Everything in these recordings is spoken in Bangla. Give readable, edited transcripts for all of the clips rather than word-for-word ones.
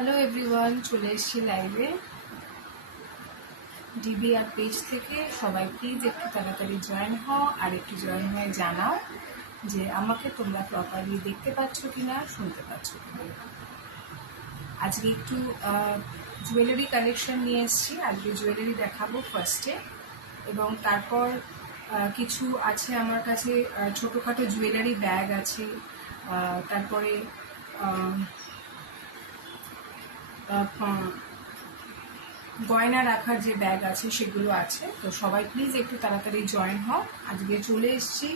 হ্যালো এভরিওয়ান, চলে এসেছি লাইভে ডিবিআর পেজ থেকে। সবাই প্লিজ একটু তাড়াতাড়ি জয়েন হও, আর একটু জয়েন হয়ে জানাও যে আমাকে তোমরা প্রপারলি দেখতে পাচ্ছ কিনা, শুনতে পাচ্ছ কিনা। আজকে একটু জুয়েলারি কালেকশন নিয়ে এসেছি। আজকে জুয়েলারি দেখাবো ফার্স্টে, এবং তারপর কিছু আছে আমার কাছে ছোটোখাটো জুয়েলারি ব্যাগ আছে, তারপরে গয়না রাখার যে ব্যাগ আছে সেগুলো আছে। তো সবাই প্লিজ একটু তাড়াতাড়ি জয়েন হও। আজকে চলে এসেছি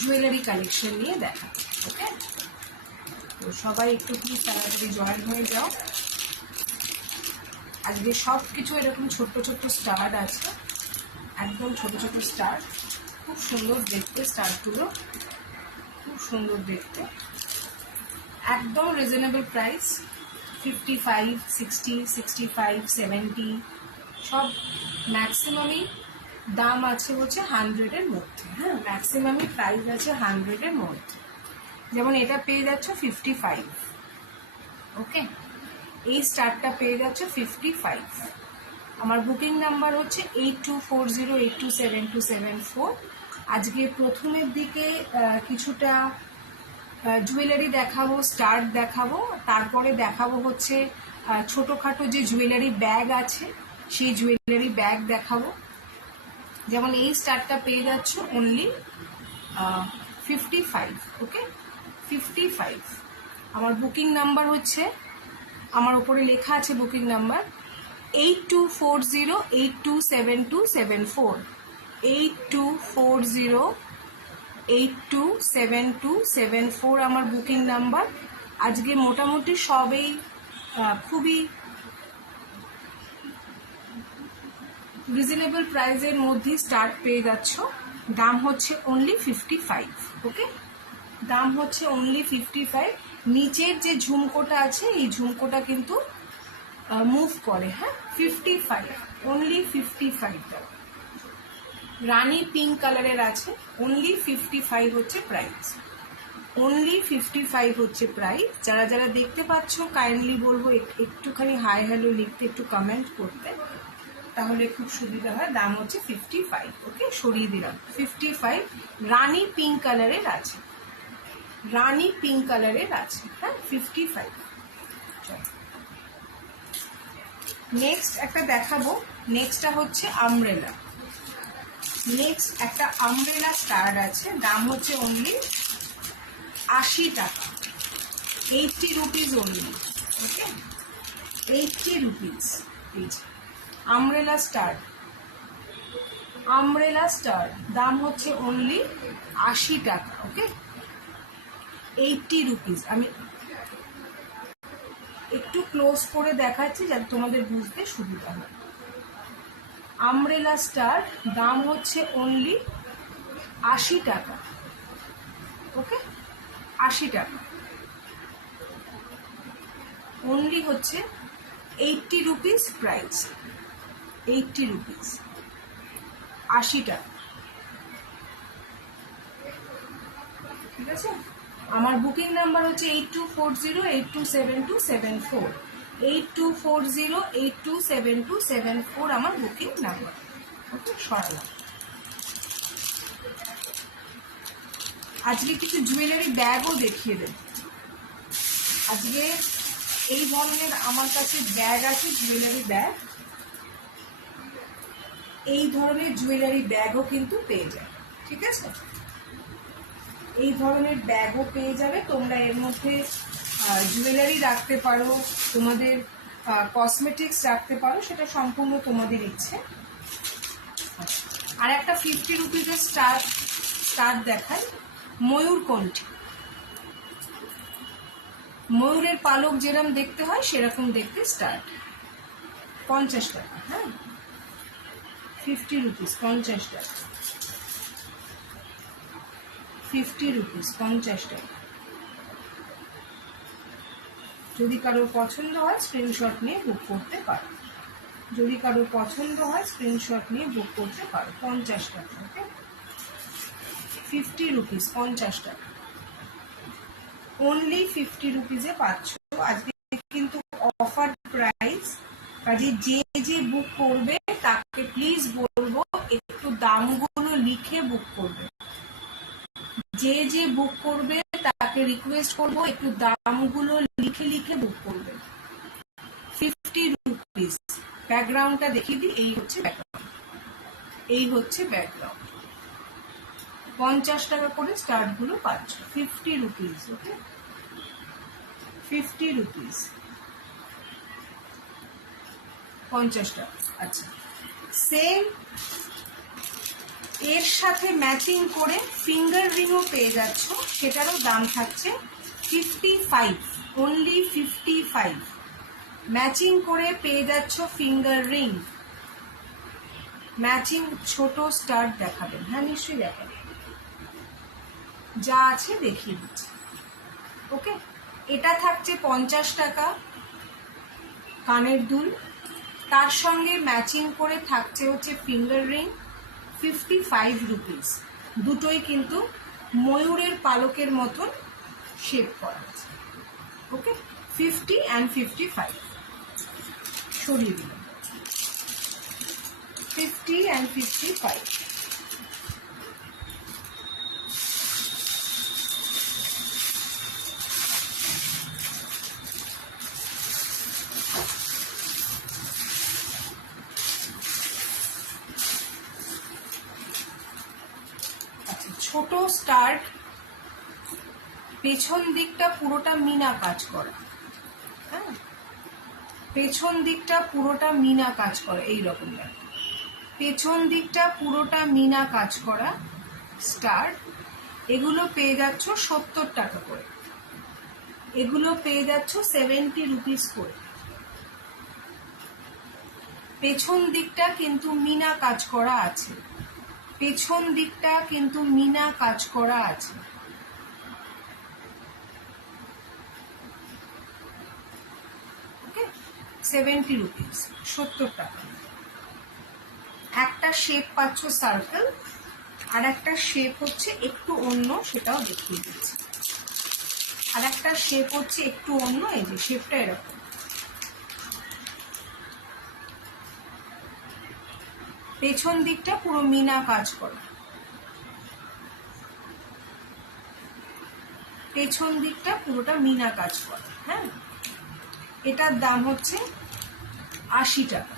জুয়েলারি কালেকশন নিয়ে দেখা। ওকে, তো সবাই একটু প্লিজ তাড়াতাড়ি জয়েন হয়ে যাও। আজকে সব কিছু এরকম ছোট্ট ছোট্ট স্টার আছে, একদম ছোট ছোট স্টার, খুব সুন্দর দেখতে। স্টারগুলো খুব সুন্দর দেখতে, একদম রিজনেবল প্রাইস। 55, 60, 65, 70 সব ম্যাক্সিমামই দাম আছে হচ্ছে 100-এর মধ্যে। হ্যাঁ, ম্যাক্সিমামই প্রাইস আছে 100-এর মধ্যে। যেমন এটা পেয়ে যাচ্ছে 55। ওকে, এই স্টারটা পেয়ে যাচ্ছে 55। আমার বুকিং নাম্বার হচ্ছে 8240827274। আজকে প্রথমের দিকে কিছুটা জুয়েলারি দেখাবো, স্টার দেখাবো, তারপরে দেখাবো হচ্ছে ছোটোখাটো যে জুয়েলারি ব্যাগ আছে সেই জুয়েলারি ব্যাগ দেখাবো। যেমন এই স্টারটা পেয়ে যাচ্ছ অনলি 55। ওকে, 55। আমার বুকিং নাম্বার হচ্ছে, আমার উপরে লেখা আছে বুকিং নাম্বার 8240827274, 8240827274 আমার বুকিং নাম্বার। আজকে মোটামুটি সবেই খুবই রিজনেবল প্রাইসের মধ্যে স্টার্ট পেয়ে যাচ্ছ। দাম হচ্ছে অনলি 55। ওকে, দাম হচ্ছে অনলি 55। নিচের যে ঝুমকোটা আছে এই ঝুমকোটা কিন্তু মুভ করে। হ্যাঁ, 55, অনলি 55 টাকা। রানি পিঙ্ক কালারের আছে, অনলি 55 হচ্ছে প্রাইস, অনলি 55 হচ্ছে প্রাইস। যারা যারা দেখতে পাচ্ছ কাইন্ডলি বলবো একটুখানি হাই হ্যালো লিখতে, একটু কমেন্ট করতে, তাহলে খুব সুবিধা হয়। দাম হচ্ছে 55। ওকে, সরিয়ে দিলাম 55। রানি পিঙ্ক কালারের আছে, রানি পিঙ্ক কালারের আছে। হ্যাঁ, 55। নেক্সট একটা দেখাবো, নেক্সটটা হচ্ছে আমব্রেলা। নেক্সট একটা আমব্রেলা স্টার আছে, দাম হচ্ছে অনলি 80 টাকা, 80 রুপিস অনলি। ওকে, 80 rupees. Umbrella star, umbrella star দাম হচ্ছে অনলি 80 টাকা। ওকে, 80 রুপিস। আমি একটু ক্লোজ করে দেখাচ্ছি যাতে তোমাদের বুঝতে সুবিধা হয়। আমব্রেলা স্টার দাম হচ্ছে অনলি 80 টাকা। ওকে, 80 টাকা অনলি হচ্ছে 80 রুপিস প্রাইস, 80 রুপিস, 80 টাকা। ঠিক আছে, আমার বুকিং নাম্বার হচ্ছে 8240827274, 8240827274 আমার বুকিং নাম্বার। ওকে, সরালাম। আজকে কিছু জুয়েলারি ব্যাগও দেখিয়ে দেব। আজকে এই ধরনের আমার কাছে ব্যাগ আছে, জুয়েলারি ব্যাগ। এই ধরনের জুয়েলারি ব্যাগও কিন্তু পেয়ে যাবে। ঠিক আছে, এই ধরনের ব্যাগও পেয়ে যাবে তোমরা। এর মধ্যে জুয়েলারি রাখতে পারো, তোমাদের কসমেটিক্স রাখতে পারো, সেটা সম্পূর্ণ তোমাদের ইচ্ছে। আর একটা 50 রুপিসের স্টার দেখাই, ময়ূরকণ্ঠী। ময়ূরের পালক যেরকম দেখতে হয় সেরকম দেখতে স্টার, 50 টাকা। হ্যাঁ, 50 রুপিস, 50 টাকা, 50 রুপিস, 50 টাকা। যদি কারোর পছন্দ হয় স্ক্রিনশট নিয়ে বুক করতে পারো, যদি কারোর পছন্দ হয় স্ক্রিনশট নিয়ে বুক করতে পারো। 50 টাকা। ওকে, 50 রুপিস, 50 টাকা। অনলি 50 রুপিজে পাচ্ছ। আজকে কিন্তু অফার প্রাইস, কাজে যে যে বুক করবে তাকে প্লিজ বলবো একটু দামগুলো লিখে বুক করবে। যে যে বুক করবে তাকে রিকোয়েস্ট করবো একটু দামগুলো লিখে লিখে বুক করবে। 50 রুপিস। ব্যাকগ্রাউন্ডটা দেখিয়ে দিই, এই হচ্ছে ব্যাকগ্রাউন্ড, এই হচ্ছে ব্যাকগ্রাউন্ড। 50 টাকা করে স্টার্টগুলো পাচ্ছ। 50 রুপিস। ওকে, 50 রুপিস, 50 টাকা। আচ্ছা, সেম এর সাথে ম্যাচিং করে ফিঙ্গার রিংও পেয়ে যাচ্ছ, সেটারও দাম থাকছে 55, অনলি 55। ম্যাচিং করে পেয়ে যাচ্ছ ফিঙ্গার রিং, ম্যাচিং ছোট স্টার্ট দেখাবেন? হ্যাঁ নিশ্চয়ই দেখাবেন, যা আছে দেখিয়ে দিচ্ছি। ওকে, এটা থাকছে 50 টাকা কানের দুল, তার সঙ্গে ম্যাচিং করে থাকছে হচ্ছে ফিঙ্গার রিং, 55 রুপিস। দুটোই কিন্তু ময়ূরের পালকের মতন শেপ করা আছে। ওকে, 50 অ্যান্ড 55 সরিয়ে দিলাম, 50 অ্যান্ড 55। ছোট স্টার্ট, পেছন দিকটা পুরোটা মিনা কাজ করা। হ্যাঁ, পেছন দিকটা পুরোটা মিনা কাজ করা, এইরকম পেছন দিকটা পুরোটা মিনা কাজ করা স্টার্ট। এগুলো পেয়ে যাচ্ছ 70 টাকা করে, এগুলো পেয়ে যাচ্ছ 70 রুপিস করে। পেছন দিকটা কিন্তু মিনা কাজ করা আছে, পেছন দিকটা কিন্তু মিনা কাজ করা আছে। ওকে, 70 রুপিস, 70 টাকা। একটা শেপ পাচ্ছ সার্কেল, আর একটা শেপ হচ্ছে একটু অন্য, সেটাও দেখিয়ে দিচ্ছি। আর একটা শেপ হচ্ছে একটু অন্য, এই যে শেপটা এরকম। পেছন দিকটা পুরো মিনা কাজ করা, পেছন দিকটা পুরোটা মিনা কাজ করা। হ্যাঁ, এটার দাম হচ্ছে 80 টাকা,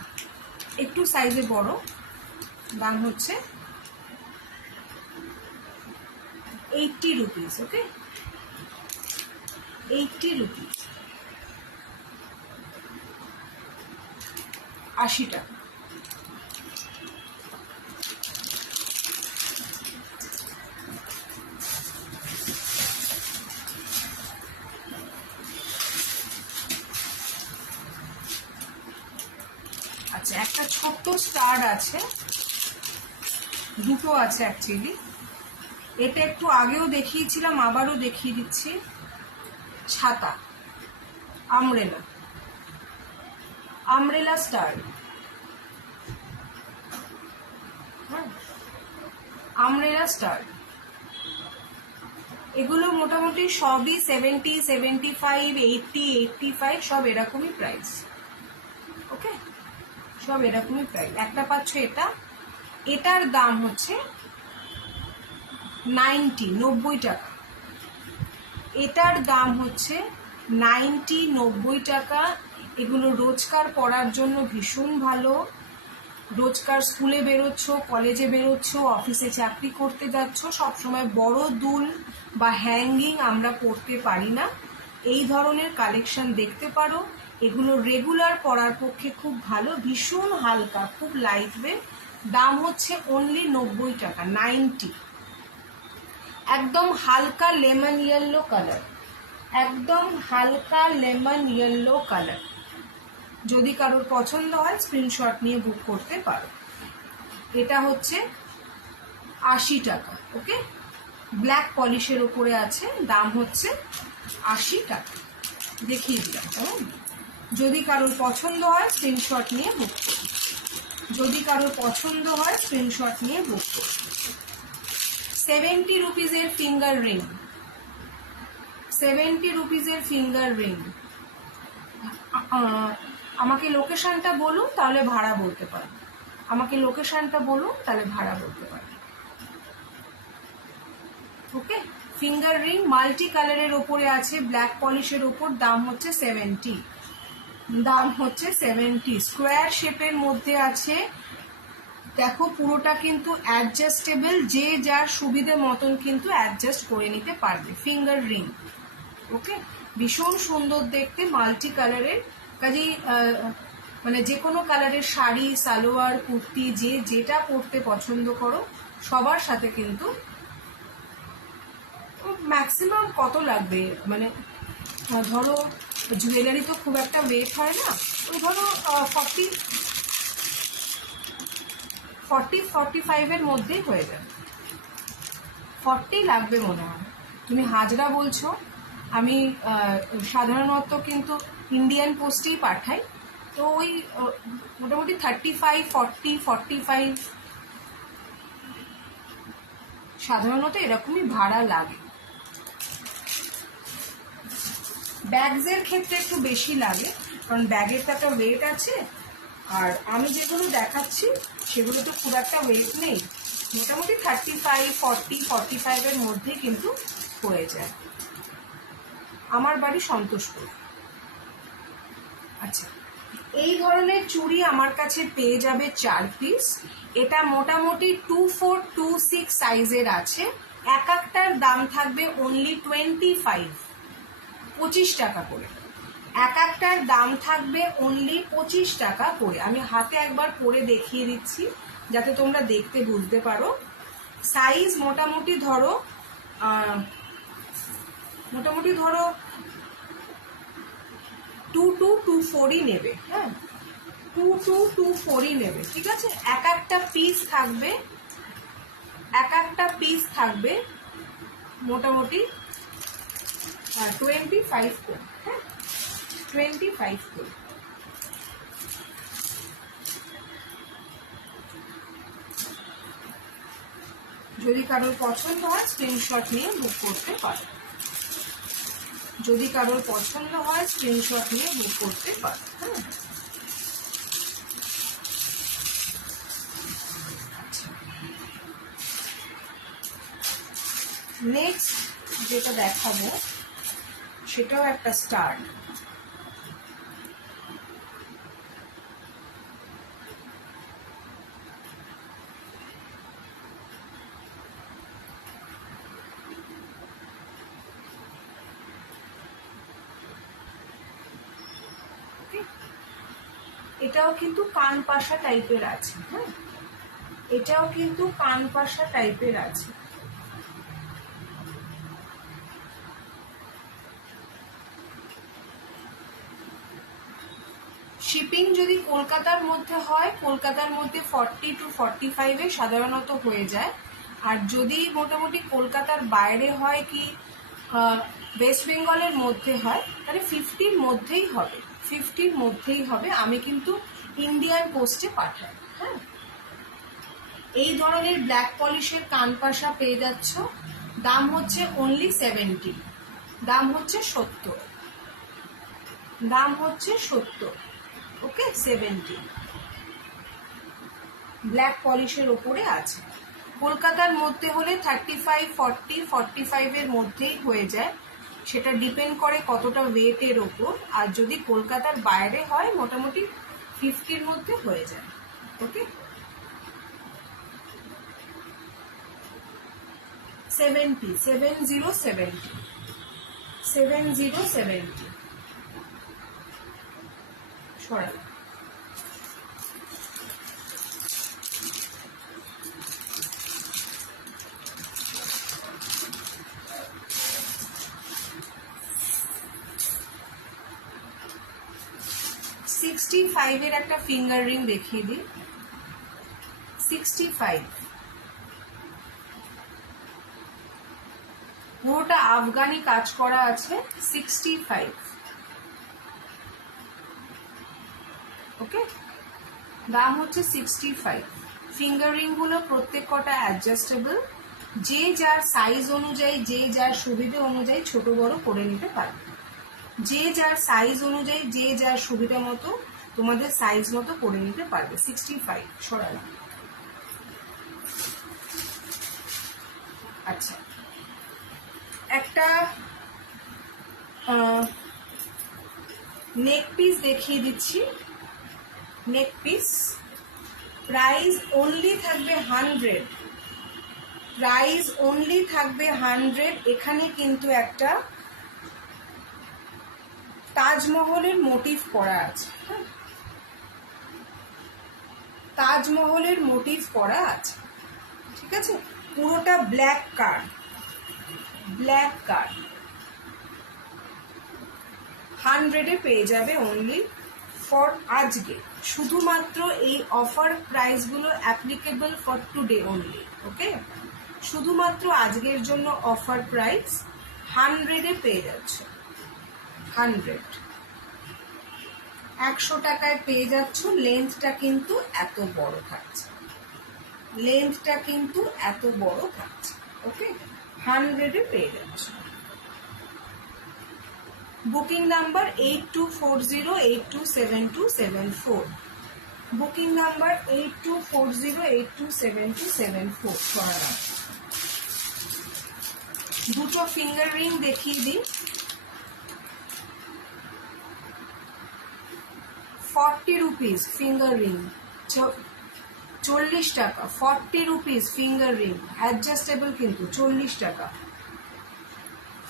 একটু সাইজে বড়, দাম হচ্ছে 80 রুপিস। ওকে, 80 রুপিস, 80 টাকা। আচ্ছা, একটা ছোট্ট স্টার আছে, দুটো আছে অ্যাকচুয়ালি। এটা একটু আগেও দেখিয়েছিলাম, আবারও দেখিয়ে দিচ্ছি। ছাতা, umbrella, umbrella star. Umbrella star, এগুলো মোটামুটি সবই 70, 75, 80, 85 সব এরকমই প্রাইস। ওকে, সব এরকমই প্রাইস। একটা পাচ্ছ এটা, এটার দাম হচ্ছে 90 টাকা, এটার দাম হচ্ছে 90 টাকা। এগুলো রোজকার পরার জন্য ভীষণ ভালো। রোজকার স্কুলে বেরোচ্ছ, কলেজে বেরোচ্ছ, অফিসে চাকরি করতে যাচ্ছ, সবসময় বড় দুল বা হ্যাঙ্গিং আমরা পরতে পারি না, এই ধরনের কালেকশন দেখতে পারো। এগুলো রেগুলার পরার পক্ষে খুব ভালো, ভীষণ হালকা, খুব লাইট ওয়েট। দাম হচ্ছে অনলি 90 টাকা, 90। একদম হালকা লেমন ইয়েলো কালার, একদম হালকা লেমন ইয়েলো কালার। যদি কারোর পছন্দ হয় স্ক্রিনশট নিয়ে বুক করতে পারো। এটা হচ্ছে 80 টাকা। ওকে, ব্ল্যাক পলিশের উপরে আছে, দাম হচ্ছে 80 টাকা। দেখিয়ে দিলাম। যদি কারোর পছন্দ হয় স্ক্রিনশট নিয়ে বুক করো, যদি কারোর পছন্দ হয় স্ক্রিনশট নিয়ে বুক করো। 70 রুপিজের ফিঙ্গার রিং, 70 রুপিজের ফিঙ্গার রিং। আমাকে লোকেশনটা বলুন, তাহলে ভাড়া বলতে পারবো। আমাকে লোকেশনটা বলুন, তাহলে ভাড়া বলতে পারবো। ওকে, ফিঙ্গার রিং মাল্টি কালারের ওপরে আছে, ব্ল্যাক পলিশের ওপর, দাম হচ্ছে 70। দাম হচ্ছে 70। স্কোয়ার শেপের মধ্যে আছে, দেখো পুরোটা কিন্তু অ্যাডজাস্টেবল, যে যার সুবিধে মতন কিন্তু অ্যাডজাস্ট করে নিতে পারবে। ফিঙ্গার রিং, ওকে, ভীষণ সুন্দর দেখতে, মাল্টি কালারের। কাজেই মানে যে কোনো কালারের শাড়ি, সালোয়ার, কুর্তি, যে যেটা পরতে পছন্দ করো সবার সাথে কিন্তু। ম্যাক্সিমাম কত লাগবে, মানে ধরো জুয়েলারি তো খুব একটা ওয়েট হয় না, ওই ধরো 40-45 মধ্যেই হয়ে যাবে। 40 লাগবে মনে হয়। তুমি হাজরা বলছো, আমি সাধারণত কিন্তু ইন্ডিয়ান পোস্টেই পাঠাই, তো ওই মোটামুটি 35, 40, 45 সাধারণত এরকমই ভাড়া লাগে। ব্যাগসের ক্ষেত্রে একটু বেশি লাগে, কারণ ব্যাগের তো একটা ওয়েট আছে, আর আমি যেগুলো দেখাচ্ছি সেগুলো তো খুব একটা ওয়েট নেই, মোটামুটি 35, 40, 45 মধ্যেই কিন্তু হয়ে যায়। আমার বাড়ি সন্তোষপুর। আচ্ছা, এই ধরনের চুড়ি আমার কাছে পেয়ে যাবে 4 পিস। এটা মোটামুটি 24, 26 সাইজের আছে। এক একটার দাম থাকবে অনলি 25 টাকা করে। এক একটার দাম থাকবে অনলি 25 টাকা করে। আমি হাতে একবার পরে দেখিয়ে দিচ্ছি যাতে তোমরা দেখতে বুঝতে পারো। সাইজ মোটামুটি ধরো 2 to 2.4 নেবে। হ্যাঁ, 2 to 2.4 নেবে, ঠিক আছে। এক একটা পিস থাকবে মোটামুটি 25 করে। হ্যাঁ, 25 করে। যদি কারোর পছন্দ হয় স্ক্রিনশট নিয়ে বুক করতে পারো। হ্যাঁ, নেক্সট যেটা দেখাবো সেটাও একটা স্টার। এটাও কিন্তু কানপাশা টাইপের আছে। হ্যাঁ, এটাও কিন্তু কানপাশা টাইপের আছে। শিপিং যদি কলকাতার মধ্যে হয়, কলকাতার মধ্যে 40 to 45 সাধারণত হয়ে যায়। আর যদি মোটামুটি কলকাতার বাইরে হয় কি ওয়েস্ট বেঙ্গলের মধ্যে হয়, তাহলে 50-র মধ্যেই হবে। আমি কিন্তু ইন্ডিয়ান পোস্টে পাঠাই। হ্যাঁ, এই ধরনের ব্ল্যাক পলিশের কানপাশা পেয়ে যাচ্ছ, দাম হচ্ছে অনলি 70। দাম হচ্ছে 70। ওকে, 70 ব্ল্যাক পলিশের ওপরে আছে। কলকাতার মধ্যে হলে 35, 40, 45 মধ্যেই হয়ে যায়। সেটা ডিপেন্ড করে কতটা ওয়েটের ওপর। আর যদি কলকাতার বাইরে হয় মোটামুটি 50-র মধ্যে হয়ে যায়। ওকে, 70 সরাই। $65 একটা ফিঙ্গার রিং দেখিয়ে দিই। 65, পুরোটা আফগানি কাজ করা আছে। 65। ওকে, দাম হচ্ছে 65। ফিঙ্গার রিং গুলো প্রত্যেক কটা অ্যাডজাস্টেবল, যে যার সাইজ অনুযায়ী, যে যার সুবিধা অনুযায়ী ছোট বড় করে নিতে পারবে। যে যার সাইজ অনুযায়ী, যে যার সুবিধা মতো তোমাদের সাইজ মতো করে নিতে পারবে। 65 সরালাম। আচ্ছা, একটা নেক পিস দেখিয়ে দিচ্ছি। নেক পিস প্রাইস অনলি থাকবে 100, প্রাইস অনলি থাকবে 100। এখানে কিন্তু একটা তাজমহলের মোটিভ করা আছে, তাজমহলের মোটিভ করা আছে, ঠিক আছে। পুরোটা ব্ল্যাক কার্ড, ব্ল্যাক কার্ড 100-এ পেয়ে যাবে অনলি ফর আজকে। শুধুমাত্র এই অফার প্রাইসগুলো অ্যাপ্লিকেবল ফর টুডে অনলি, ওকে। শুধুমাত্র আজকের জন্য অফার প্রাইস 100-এ পেয়ে যাচ্ছে। 100 টাকায় পেয়ে যাচ্ছ। লেন্থটা কিন্তু এত বড় থাকছে, লেন্থটা কিন্তু এত বড় থাকছে, ওকে। 100-এ পেয়ে যাচ্ছ। Booking number 8240827274, booking number 8240827274। সরালাম। দুটো ফিঙ্গার রিং দেখিয়ে দিই। 40 রুপিস ফিঙ্গার রিং, 40 টাকা। 40 রুপিস ফিঙ্গার রিং, অ্যাডজাস্টেবল কিন্তু, 40 টাকা।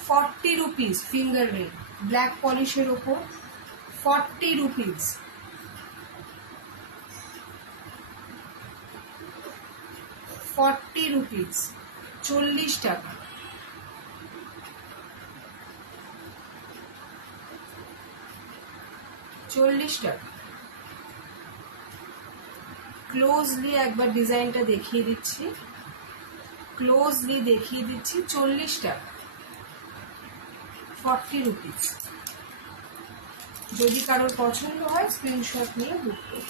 40 রুপিস ফিঙ্গার রিং, ব্ল্যাক পলিশের ওপর 40 রুপিস। 40 রুপিস, 40 টাকা। ক্লোজলি একবার ডিজাইনটা দেখিয়ে দিচ্ছি, ক্লোজলি দেখিয়ে দিচ্ছি। 40 টাকা, 40 রুপিস। যদি কারোর পছন্দ হয় স্ক্রিনশট নিয়ে বুক করুন,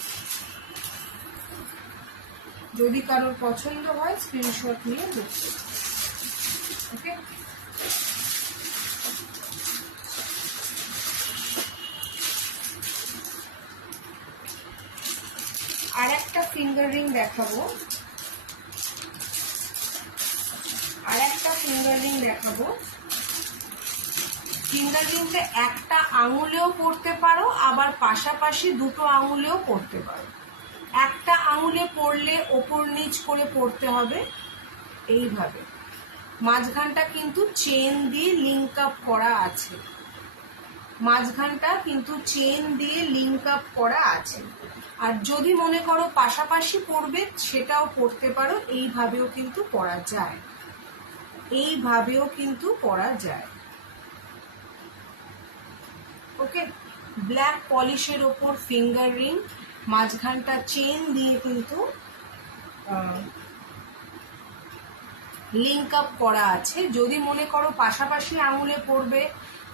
যদি কারোর পছন্দ হয় স্ক্রিনশট নিয়ে বুক করুন, ওকে। আর একটা ফিঙ্গার রিং দেখাবো, আর একটা ফিঙ্গার রিং দেখাবো। ফিঙ্গার রিংটা একটা আঙুলেও পরতে পারো, আবার পাশাপাশি দুটো আঙুলেও পরতে পারো। একটা আঙুলে পরলে ওপর নিচ করে পরতে হবে এইভাবে। মাঝখানটা কিন্তু চেন দিয়ে লিঙ্ক আপ করা আছে, মাঝখানটা কিন্তু চেন দিয়ে লিঙ্ক আপ করা আছে। আর যদি মনে করো পাশাপাশি পরবে সেটাও পরতে পারো, এইভাবেও কিন্তু পরা যায়, এইভাবেও কিন্তু পরা যায়, ওকে। ব্ল্যাক পলিশের ওপর ফিঙ্গার রিং, মাঝখানটা চেন দিয়ে কিন্তু লিঙ্ক আপ করা আছে। যদি মনে করো পাশাপাশি আঙুলে পরবে,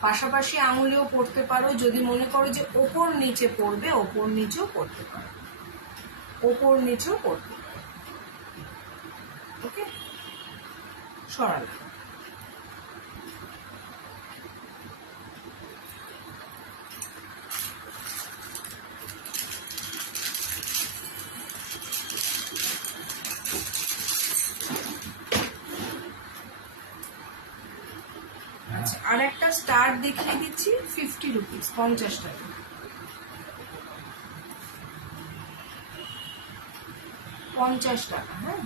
পাশাপাশি আঙুলেও পরতে পারো। যদি মনে করো যে ওপর নিচে পরবে, ওপর নিচেও পরতে পারো, ওপর নিচেও পরতে পারো, ওকে। সরালাম। আর একটা স্টার দেখিয়ে দিচ্ছি, 50 রুপিস, 50 টাকা। 50 টাকা, হ্যাঁ,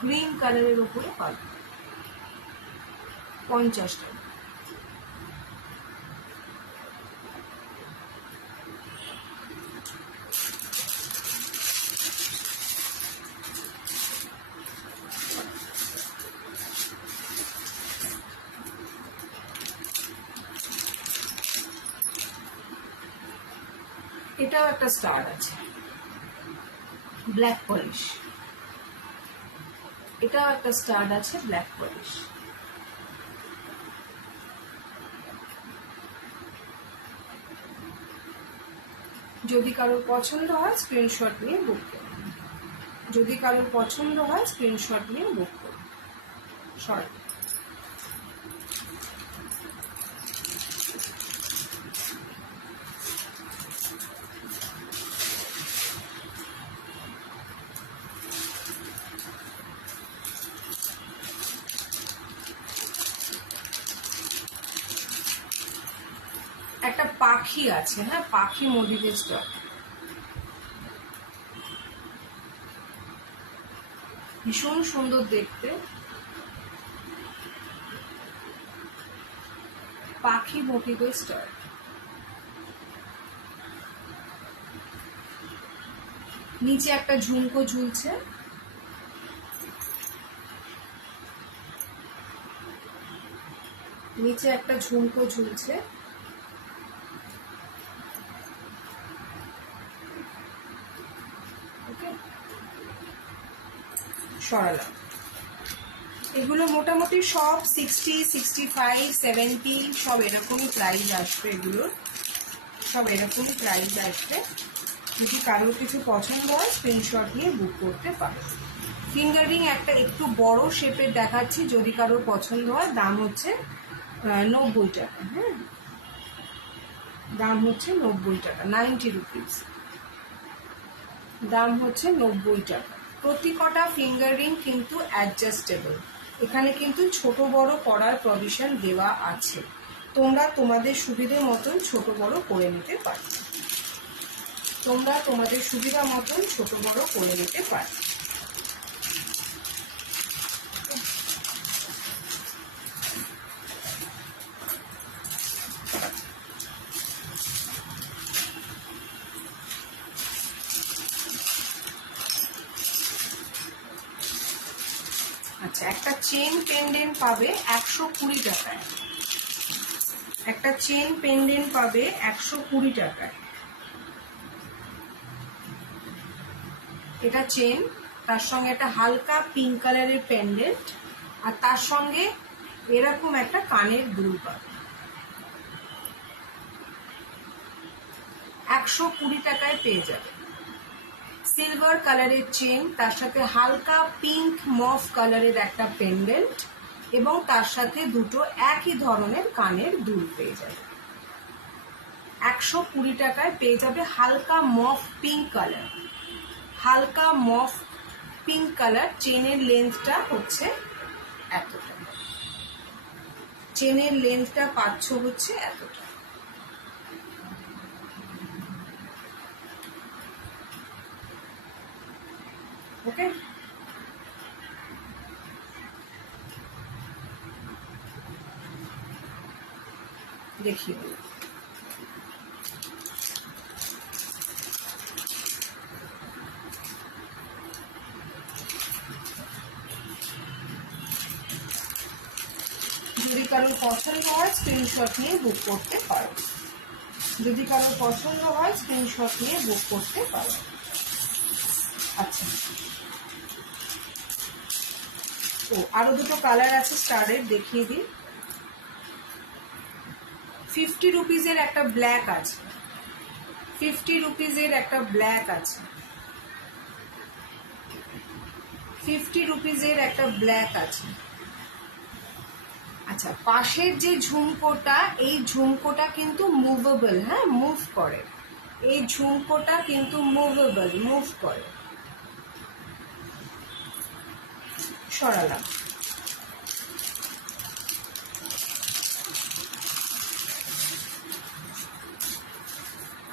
গ্রিন কালারের উপরে পাবে, 50 টাকা। এটাও একটা স্টার আছে, ব্ল্যাক পলিশ। এটাও একটা স্টার আছে, ব্ল্যাক পলিশ। যদি কারোর পছন্দ হয় স্ক্রিনশট নিয়ে বুক করুন, যদি কারোর পছন্দ হয় স্ক্রিনশট নিয়ে বুক করুন। সরি, একটা পাখি আছে, হ্যাঁ পাখি মোটিভের স্টক, ভীষণ সুন্দর দেখতে, পাখি মোটিভের স্টক। নিচে একটা ঝুমকো ঝুলছে, নিচে একটা ঝুমকো ঝুলছে, ওকে সরালাম। এগুলো মোটামুটি সব 60, 65, 70 সব এরকমই প্রাইস আসবে, এগুলোর সব এরকমই প্রাইস আসবে। যদি কারোর কিছু পছন্দ হয় স্ক্রিনশট নিয়ে বুক করতে পারো। ফিঙ্গারিং একটা একটু বড় শেপের দেখাচ্ছি, যদি কারোর পছন্দ হয়। দাম হচ্ছে 90 টাকা, হ্যাঁ দাম হচ্ছে 90 টাকা, 90 রুপিস, দাম হচ্ছে 90 টাকা। প্রতি কটা ফিঙ্গার রিং কিন্তু অ্যাডজাস্টেবল, এখানে কিন্তু ছোট বড় করার প্রভিশন দেওয়া আছে, তোমরা তোমাদের সুবিধে মতন ছোট বড় করে নিতে পারো, তোমরা তোমাদের সুবিধা মতন ছোট বড় করে নিতে পারো। আচ্ছা, একটা চেন পেন্ডেন্ট পাবে 120 টাকায়, একটা চেন পেন্ডেন্ট পাবে 120 টাকায়। এটা চেন, তার সঙ্গে একটা হালকা পিঙ্ক কালারের পেন্ডেন্ট, আর তার সঙ্গে এরকম একটা কানের দুল পাবে। 120 টাকায় পেয়ে যাবে। সিলভার কালারের চেন, তার সাথে হালকা পিঙ্ক মফ কালারের একটা পেন্ডেন্ট, এবং তার সাথে দুটো একই ধরনের কানের দুল পেয়ে যাবে। 120 টাকায় পেয়ে যাবে হালকা মফ পিঙ্ক কালার, হালকা মফ পিঙ্ক কালার। চেনের লেন্থটা হচ্ছে এতটা, চেনের লেন্থটা পাচ্ছ হচ্ছে এতটা, ওকে। দেখিয়ে দিই, যদি কারোর পছন্দ হয় স্ক্রিনশট নিয়ে বুক করতে পারো, যদি কারোর পছন্দ হয় স্ক্রিনশট নিয়ে বুক করতে পারো। আচ্ছা, তো আরো দুটো কালার আছে স্টারের, দেখিয়ে দিই। 50 রুপিজের একটা ব্ল্যাক আছে, 50 রুপিজের একটা ব্ল্যাক আছে, 50 রুপিজের একটা ব্ল্যাক আছে। আচ্ছা, পাশের যে ঝুমকোটা, এই ঝুমকোটা কিন্তু মুভেবল, হ্যাঁ মুভ করে, এই ঝুমকোটা কিন্তু মুভেবল, মুভ করে। সরালাম।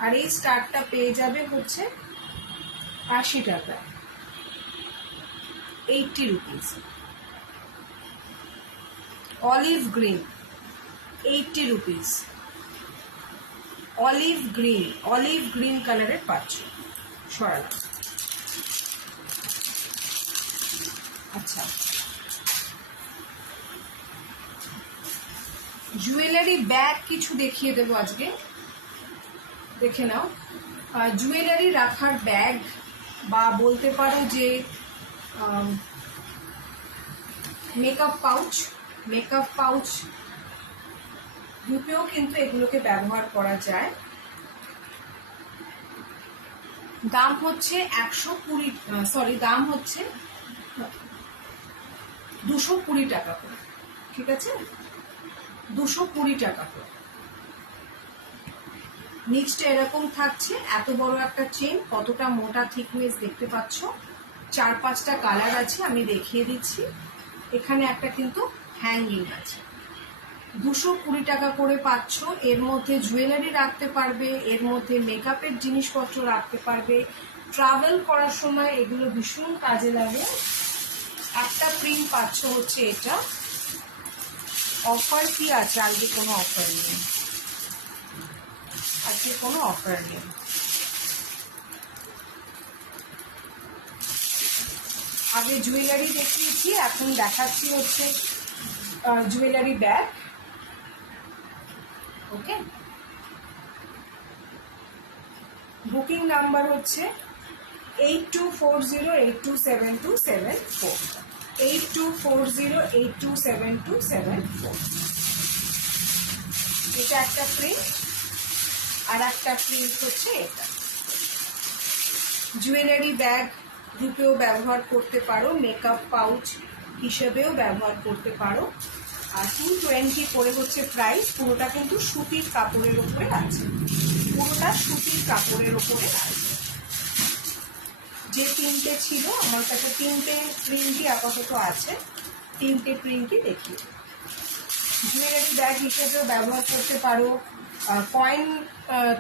আর এই স্টারটা পেয়ে যাবে হচ্ছে 80 টাকা, 80 rupees. Olive green 80 rupees, olive green, olive green কালারের পাচ্ছ। সরালাম। আচ্ছা, জুয়েলারি ব্যাগ কিছু দেখিয়ে দেবো আজকে, দেখে নাও। জুয়েলারি রাখার ব্যাগ, বা বলতে পারো যে মেকআপ পাউচ, মেকআপ পাউচ রূপেও কিন্তু এগুলোকে ব্যবহার করা যায়। দাম হচ্ছে 120, সরি দাম হচ্ছে 220 টাকা করে, ঠিক আছে, 220 টাকা করে। নিচটা এরকম থাকছে, এত বড় একটা চেন, কতটা মোটা থিকনেস দেখতে পাচ্ছ। 4-5টা কালার আছে, আমি দেখিয়ে দিচ্ছি। এখানে একটা কিন্তু হ্যাঙ্গিং আছে। 220 টাকা করে পাচ্ছ। এর মধ্যে জুয়েলারি রাখতে পারবে, এর মধ্যে মেকআপের জিনিসপত্র রাখতে পারবে, ট্রাভেল করার সময় এগুলো ভীষণ কাজে লাগে। একটা প্রিন্ট পাচ্ছ হচ্ছে এটা। অফার কি আছে? আজকে কোনো অফার নেই, আজকে কোনো অফার নেই। আগে জুয়েলারি দেখিয়েছি, এখন দেখাচ্ছি হচ্ছে জুয়েলারি ব্যাগ। ওকে, বুকিং নাম্বার হচ্ছে 8240827274, 8240827274। এটা একটা প্রিন্ট, আর একটা প্রিন্ট হচ্ছে এটা। জুয়েলারি ব্যাগ রূপেও ব্যবহার করতে পারো, মেকআপ পাউচ হিসেবেও ব্যবহার করতে পারো। আর 220 করে হচ্ছে প্রাইস। পুরোটা কিন্তু সুতির কাপড়ের উপরে আছে, পুরোটা সুতির কাপড়ের উপরে আছে। যে তিনটে ছিল আমার কাছে, তিনটে প্রিন্টই আপাতত আছে, তিনটে প্রিন্টই দেখি। জুয়েলারি ব্যাগ হিসেবেও ব্যবহার করতে পারো, কয়েন,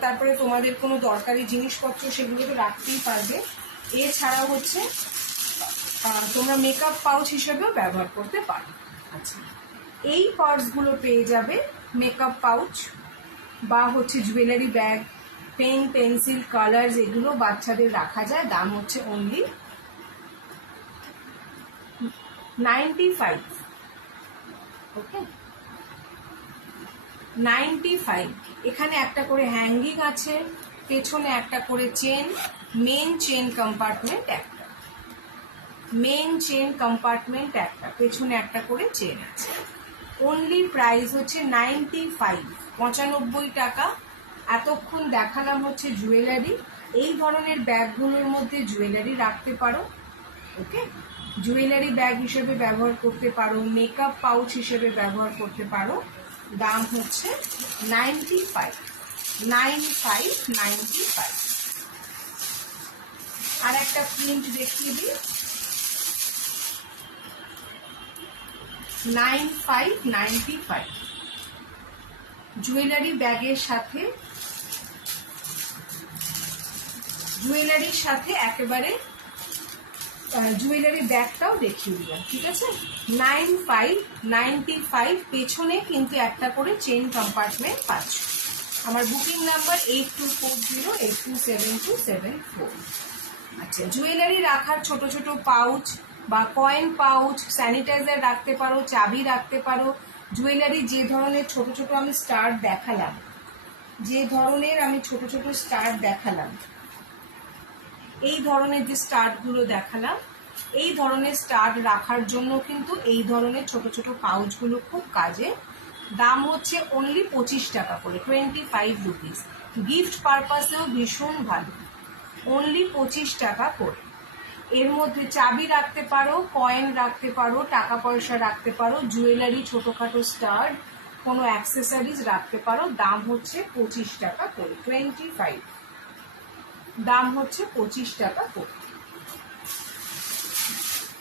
তারপরে তোমাদের কোনো দরকারি জিনিসপত্র সেগুলো তো রাখতেই পারবে। এছাড়াও হচ্ছে তোমরা মেকআপ পাউচ হিসেবেও ব্যবহার করতে পারো। আচ্ছা, এই পার্টসগুলো পেয়ে যাবে, মেকআপ পাউচ বা হচ্ছে jewellery bag, pen, pencil, colours, এগুলো বাচ্চাদের রাখা যায়। দাম হচ্ছে অনলি 95। ওকে, 95। এখানে একটা করে হ্যাঙ্গিং আছে, পেছনে একটা করে চেন, মেন চেন কম্পার্টমেন্ট একটা, মেন চেন কম্পার্টমেন্ট একটা, পেছনে একটা করে চেন আছে। অনলি প্রাইস হচ্ছে 95, 95 টাকা। এতক্ষণ দেখালাম হচ্ছে জুয়েলারি। এই ধরনের ব্যাগগুলোর মধ্যে জুয়েলারি রাখতে পারো। ওকে, জুয়েলারি ব্যাগ হিসেবে ব্যবহার করতে পারো, মেকআপ পাউচ হিসেবে ব্যবহার করতে পারো। দাম হচ্ছে 95, 95। আর একটা প্রিন্ট দেখিয়ে দিই, 95। জুয়েলারি ব্যাগের সাথে, জুয়েলারির সাথে একেবারে জুয়েলারি ব্যাগটাও দেখিয়ে দিলাম, ঠিক আছে। 95, পেছনে কিন্তু একটা করে চেন কম্পার্টমেন্ট পাচ্ছ। আমার বুকিং নাম্বার 8240827274। আচ্ছা, জুয়েলারি রাখার ছোট ছোট পাউচ বা কয়েন পাউচ, স্যানিটাইজার রাখতে পারো, চাবি রাখতে পারো। জুয়েলারি যে ধরনের ছোট ছোট আমি স্টার দেখালাম, যে ধরনের আমি ছোট ছোট স্টার দেখালাম, এই ধরনের যে স্টারগুলো দেখালাম, এই ধরনের স্টার রাখার জন্য কিন্তু এই ধরনের ছোট ছোট পাউচগুলো খুব কাজে। দাম হচ্ছে অনলি 25 টাকা করে, 25 রুপিস। গিফট পারপাসেও ভীষণ ভালো, অনলি 25 টাকা করে। এর মধ্যে চাবি রাখতে পারো, কয়েন রাখতে পারো, টাকা পয়সা রাখতে পারো, জুয়েলারি, ছোটোখাটো স্টার, কোনো অ্যাক্সেসরিজ রাখতে পারো। দাম হচ্ছে 25 টাকা করে, 25। দাম হচ্ছে 25 টাকা করে।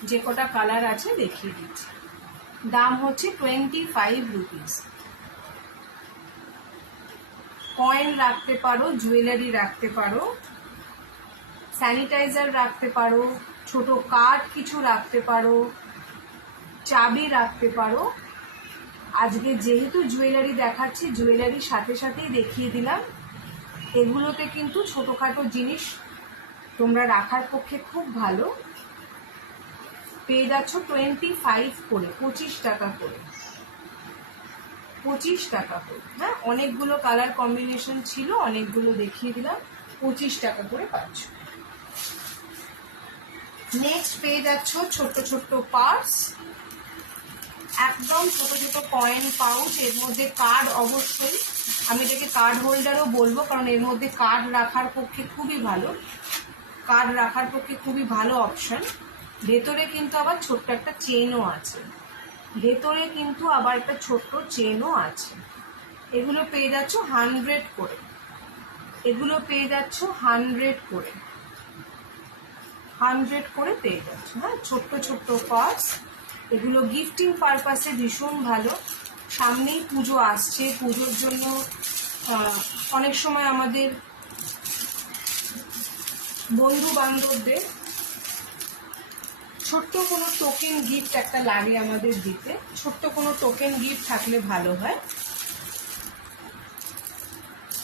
যে কটা কালার আছে দেখিয়ে দিচ্ছি। দাম হচ্ছে 25 রুপিস। কয়েন রাখতে পারো, জুয়েলারি রাখতে পারো, স্যানিটাইজার রাখতে পারো, ছোট কার্ড কিছু রাখতে পারো, চাবি রাখতে পারো। আজকে যেহেতু জুয়েলারি দেখাচ্ছি, জুয়েলারির সাথে সাথেই দেখিয়ে দিলাম। এগুলোতে কিন্তু ছোটোখাটো জিনিস তোমরা রাখার পক্ষে খুব ভালো। পেয়ে যাচ্ছ 25 করে, 25 টাকা করে, 25 টাকা করে। হ্যাঁ, অনেকগুলো কালার কম্বিনেশন ছিল, অনেকগুলো দেখিয়ে দিলাম, 25 টাকা করে পাচ্ছ। নেক্সট পেয়ে যাচ্ছ ছোট্ট ছোট্ট পার্স, একদম ছোট ছোট কয়েন পাউচ। এর মধ্যে কার্ড, অবশ্যই আমি এটাকে কার্ড হোল্ডারও বলবো, কারণ এর মধ্যে কার্ড রাখার পক্ষে খুবই ভালো, কার্ড রাখার পক্ষে খুবই ভালো অপশন। ভেতরে কিন্তু আবার ছোট্ট একটা চেনও আছে, ভেতরে কিন্তু আবার একটা ছোট্ট চেনও আছে। এগুলো পেয়ে যাচ্ছ 100 করে, এগুলো পেয়ে যাচ্ছ 100 করে, 100 করে পেয়ে যাচ্ছ। হ্যাঁ, ছোট্ট ছোট্ট পার্স, এগুলো গিফটিং পারপাসে ভীষণ ভালো। সামনেই পুজো আসছে, পুজোর জন্য অনেক সময় আমাদের বন্ধু বান্ধবদের ছোট্ট কোনো টোকেন গিফট একটা লাগে আমাদের দিতে, ছোট্ট কোনো টোকেন গিফট থাকলে ভালো হয়।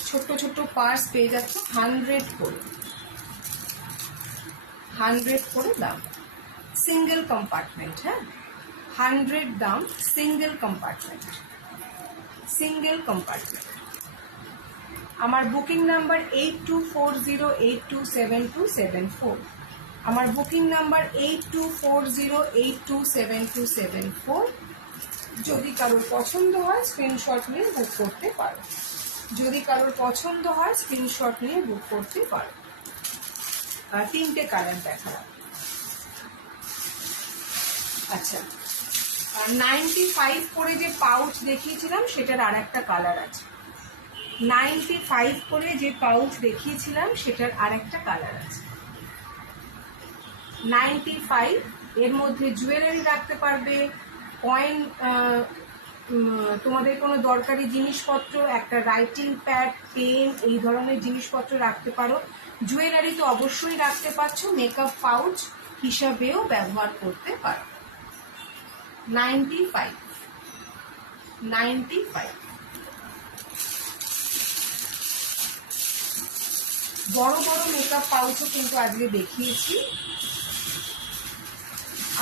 ছোট্ট ছোট্ট পার্স পেয়ে যাচ্ছ 100 করে, 100 করে দাম, সিঙ্গেল কম্পার্টমেন্ট। হ্যাঁ, 100 দাম, সিঙ্গেল কম্পার্টমেন্ট, সিঙ্গেল কম্পার্টমেন্ট। আমার বুকিং নাম্বার 8240827274, আমার বুকিং নাম্বার 8240827274। যদি কারোর পছন্দ হয় স্ক্রিনশট নিয়ে বুক করতে পারো, যদি কারোর পছন্দ হয় স্ক্রিনশট নিয়ে বুক করতে পারো। 3টে কালার দেখালাম। আচ্ছা, 95 করে যে পাউচ দেখিয়েছিলাম সেটার আর একটা কালার আছে, 95 করে যে পাউচ দেখিয়েছিলাম সেটার আর একটা কালার আছে। 95 এর মধ্যে জুয়েলারি রাখতে পারবে, কয়েন, তোমাদের কোনো দরকারি জিনিসপত্র, একটা রাইটিং প্যাড, পেন, এই ধরনের জিনিসপত্র রাখতে পারো। জুয়েলারি তো অবশ্যই রাখতে পারছো, মেকআপ পাউচ হিসাবেও ব্যবহার করতে পারো। 95, 95। বড় বড় মেকআপ পাউচও কিন্তু আজকে দেখিয়েছি।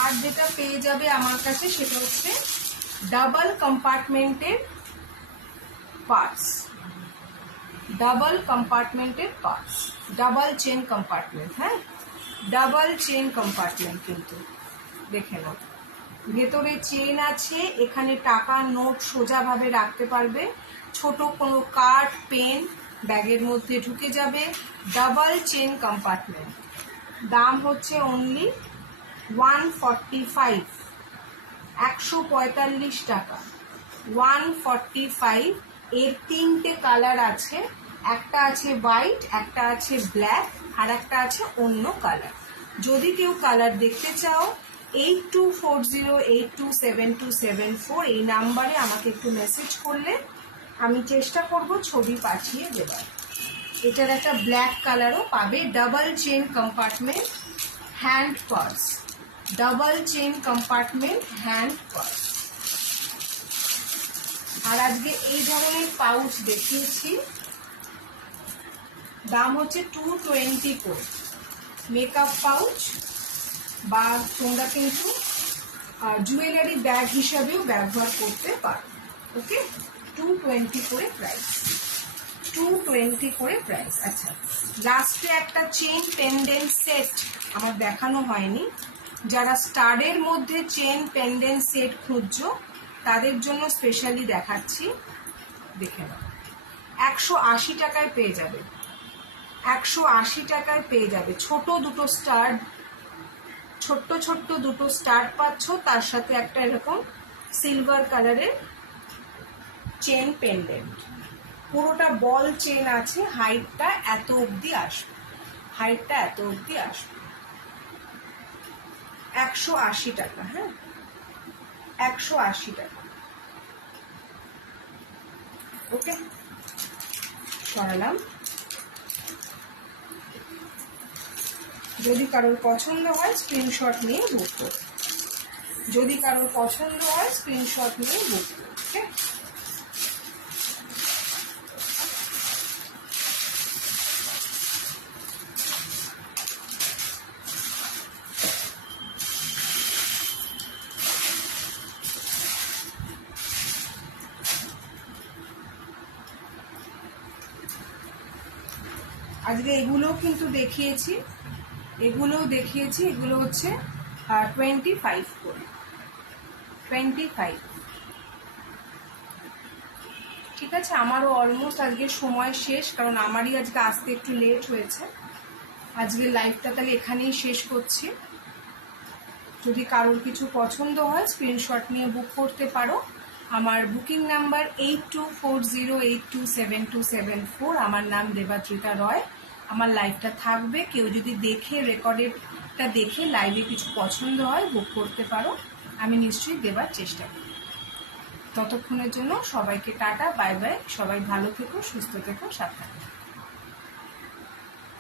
আর যেটা পেয়ে যাবে আমার কাছে সেটা হচ্ছে ডাবল কম্পার্টমেন্টের পার্স, ডাবল কম্পার্টমেন্টের পার্স, ডাবল চেন কম্পার্টমেন্ট। হ্যাঁ, ডাবল চেন কম্পার্টমেন্ট কিন্তু দেখে নাও, ভেতরে চেন আছে, এখানে টাকা নোট সোজাভাবে রাখতে পারবে, ছোট কোনো কার্ড পেন ব্যাগের মধ্যে ঢুকে যাবে। ডাবল চেন কম্পার্টমেন্ট, দাম হচ্ছে অনলি 145, 145 টাকা, 145। এর 3টে কালার আছে, একটা আছে হোয়াইট, একটা আছে ব্ল্যাক, আর একটা আছে অন্য কালার। যদি কেউ কালার দেখতে চাও 8240827274 এই নাম্বারে আমাকে একটু মেসেজ করলে আমি চেষ্টা করব ছবি পাঠিয়ে দেবার। এটার একটা ব্ল্যাক কালারও পাবে। Double chain compartment hand purse, double chain compartment hand purse. আর আজকে এই ধরনের পাউচ দেখিয়েছি, দাম হচ্ছে 220 করে। মেকআপ পাউচ বা তোমরা কিন্তু জুয়েলারি ব্যাগ হিসাবেও ব্যবহার করতে পারো। ওকে, 220 করে প্রাইস, 220 করে প্রাইস। আচ্ছা, লাস্টে একটা চেন পেন্ডেন্ট সেট আমার দেখানো হয়নি। যারা স্টাডের মধ্যে চেন পেন্ডেন্ট সেট খুঁজছো তাদের জন্য স্পেশালি দেখাচ্ছি, দেখে নাও। 180 টাকায় পেয়ে যাবে, 180 টাকায় পেয়ে যাবে। ছোট দুটো স্টার, ছোট্ট ছোট্ট দুটো স্টার পাচ্ছ, তার সাথে একটা এরকম সিলভার কালারের চেন পেন্ডেন্ট। পুরোটা বল চেন আছে, হাইটটা এত অবধি আসবে, হাইটটা এত অবধি আসবে। 180 টাকা। হ্যাঁ, 180 টাকা। ওকে, সরালাম। যদি কারোর পছন্দ হয় স্ক্রিনশট নিয়ে বুক করো, যদি কারোর পছন্দ হয় স্ক্রিনশট নিয়ে বুক করো। ওকে, আজকে এগুলোও কিন্তু দেখিয়েছি, এগুলোও দেখিয়েছি। এগুলো হচ্ছে 25 করে, 25। ঠিক আছে, আমারও অলমোস্ট আজকে সময় শেষ, কারণ আমারই আজকে আসতে একটু লেট হয়েছে। আজকে লাইভটা তাহলে এখানেই শেষ করছি। যদি কারোর কিছু পছন্দ হয় স্ক্রিনশট নিয়ে বুক করতে পারো। আমার বুকিং নাম্বার 8240827274। আমার নাম দেবাদ্রিতা রয়। আমার লাইভটা থাকবে, কেউ যদি দেখে রেকর্ডেডটা দেখে লাইভে কিছু পছন্দ হয় বুক করতে পারো, আমি নিশ্চয়ই দেবার চেষ্টা করি। ততক্ষণের জন্য সবাইকে টাটা, বাই বাই। সবাই ভালো থেকো, সুস্থ থেকো, সাবধানে।